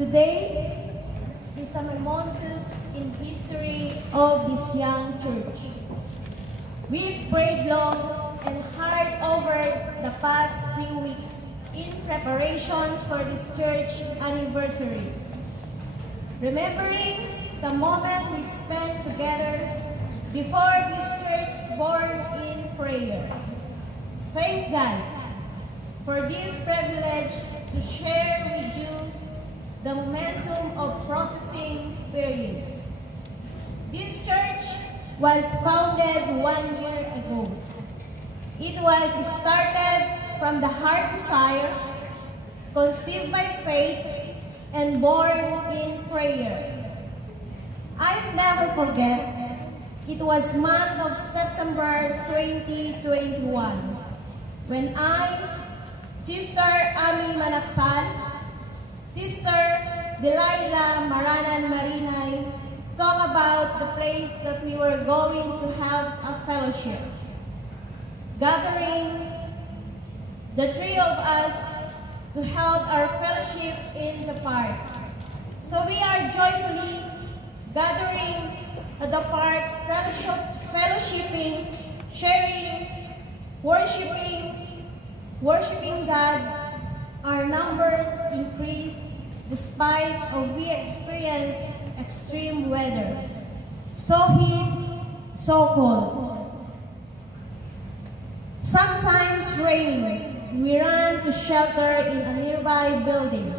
Today is a momentous in history of this young church. We've prayed long and hard over the past few weeks in preparation for this church anniversary. Remembering the moment we spent together before this church born in prayer. Thank God for this privilege to share with you the momentum of processing period. This church was founded 1 year ago. It was started from the heart desire, conceived by faith, and born in prayer. I'll never forget, it was month of September 2021 when I, Sister Ami Manaksal, Sister Delilah Maranan Marinay talk about the place that we were going to have a fellowship. Gathering the three of us to hold our fellowship in the park. So we are joyfully gathering at the park, fellowshipping, sharing, worshiping God. Our numbers increased despite of we experienced extreme weather. So heat, so cold. Sometimes rain, we ran to shelter in a nearby building.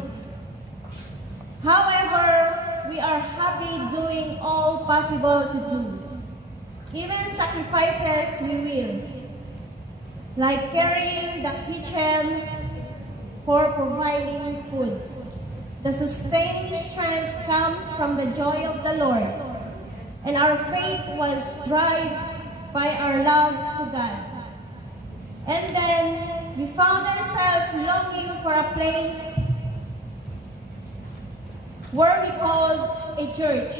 However, we are happy doing all possible to do. Even sacrifices we will, like carrying the kitchen for providing foods. The sustained strength comes from the joy of the Lord, and our faith was driven by our love to God. And then we found ourselves longing for a place where we called a church.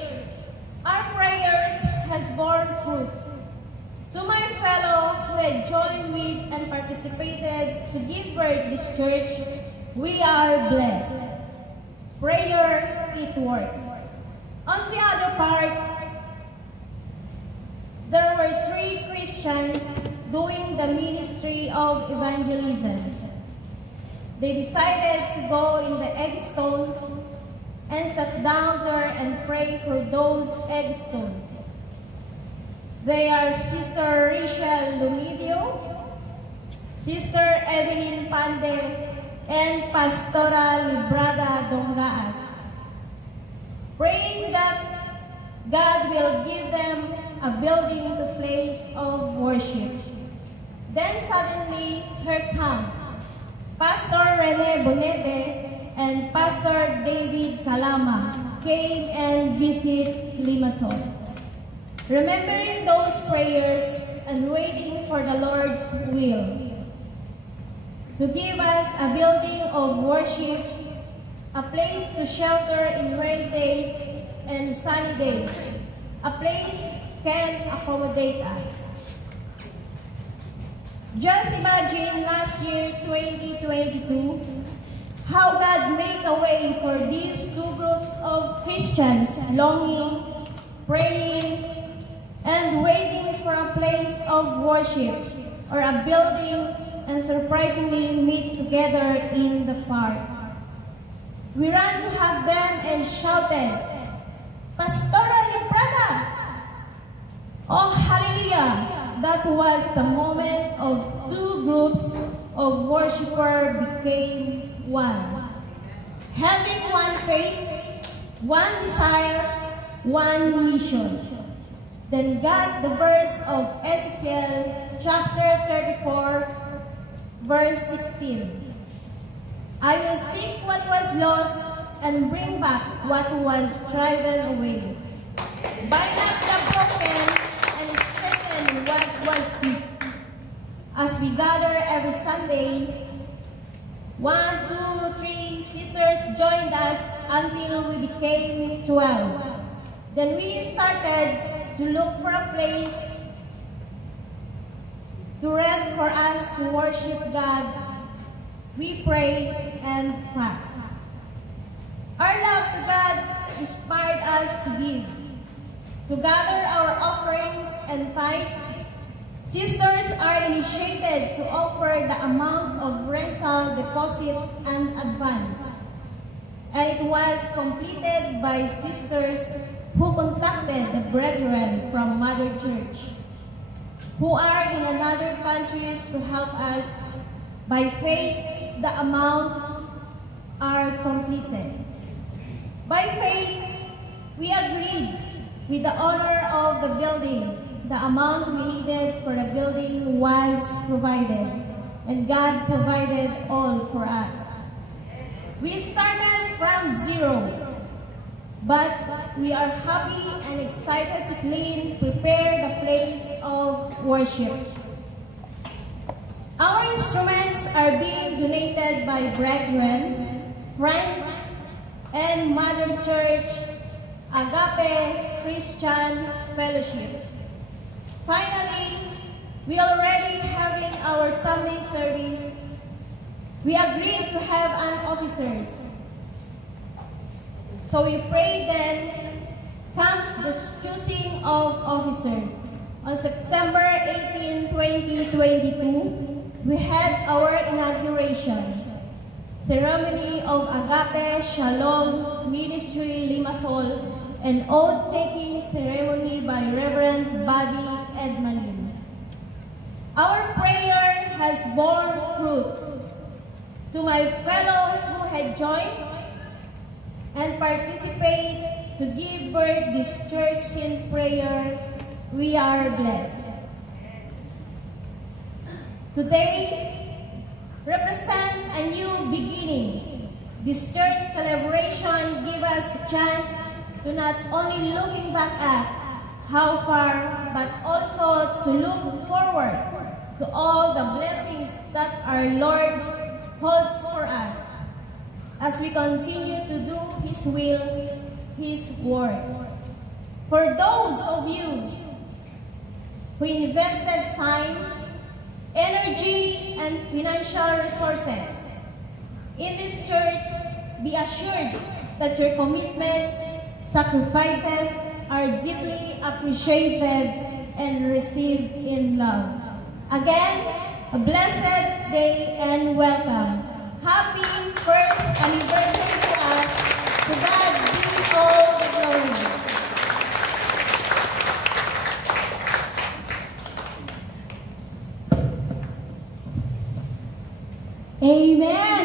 Our prayers has borne fruit. To my fellow who had joined with and participated to give birth to this church, we are blessed. Prayer, it works. On the other part, there were 3 Christians doing the ministry of evangelism. They decided to go in the egg stones and sat down there and pray for those egg stones. They are Sister Rachel Lumidio, Sister Evelyn Pande, and Pastora Librada Dongaas, praying that God will give them a building to place of worship. Then suddenly, here comes Pastor Rene Bonete and Pastor David Calama came and visit Limassol. Remembering those prayers and waiting for the Lord's will to give us a building of worship, a place to shelter in rainy days and sunny days. A place can accommodate us. Just imagine last year, 2022, how God made a way for these 2 groups of Christians longing, praying, and waiting for a place of worship or a building, and surprisingly meet together in the park. We ran to hug them and shouted, "Pastora Librada!" Oh, hallelujah! That was the moment of 2 groups of worshippers became one. Having one faith, one desire, one mission. Then got the verse of Ezekiel chapter 34, verse 16. I will seek what was lost and bring back what was driven away. Bind up the broken and strengthen what was sick. As we gather every Sunday, 1, 2, 3 sisters joined us until we became 12. Then we started to look for a place to rent for us to worship God. We pray and fast. Our love to God inspired us to give. To gather our offerings and tithes, sisters are initiated to offer the amount of rental deposit and advance. And it was completed by sisters who contacted the brethren from Mother Church, who are in other countries to help us. By faith, the amount are completed. By faith, we agreed with the owner of the building. The amount we needed for the building was provided, and God provided all for us. We started from zero, but we are happy and excited to prepare the place of worship. Our instruments are being donated by brethren, friends, and Mother Church, Agape Christian Fellowship. Finally, we already having our Sunday service. We agreed to have an officers. So we pray then comes the choosing of officers. On September 18, 2022, we had our inauguration ceremony of Agape Shalom Ministry Limassol and oath-taking ceremony by Reverend Bobby Edmalin. Our prayer has borne fruit. To my fellow who had joined and participate to give birth this church in prayer, we are blessed. Today represents a new beginning. This church celebration gives us a chance to not only looking back at how far, but also to look forward to all the blessings that our Lord holds for us as we continue to do His will, His work. For those of you who invested time, energy, and financial resources in this church, be assured that your commitment, sacrifices are deeply appreciated and received in love. Again, a blessed day and welcome. Happy first anniversary to us. To God be all the glory. Amen.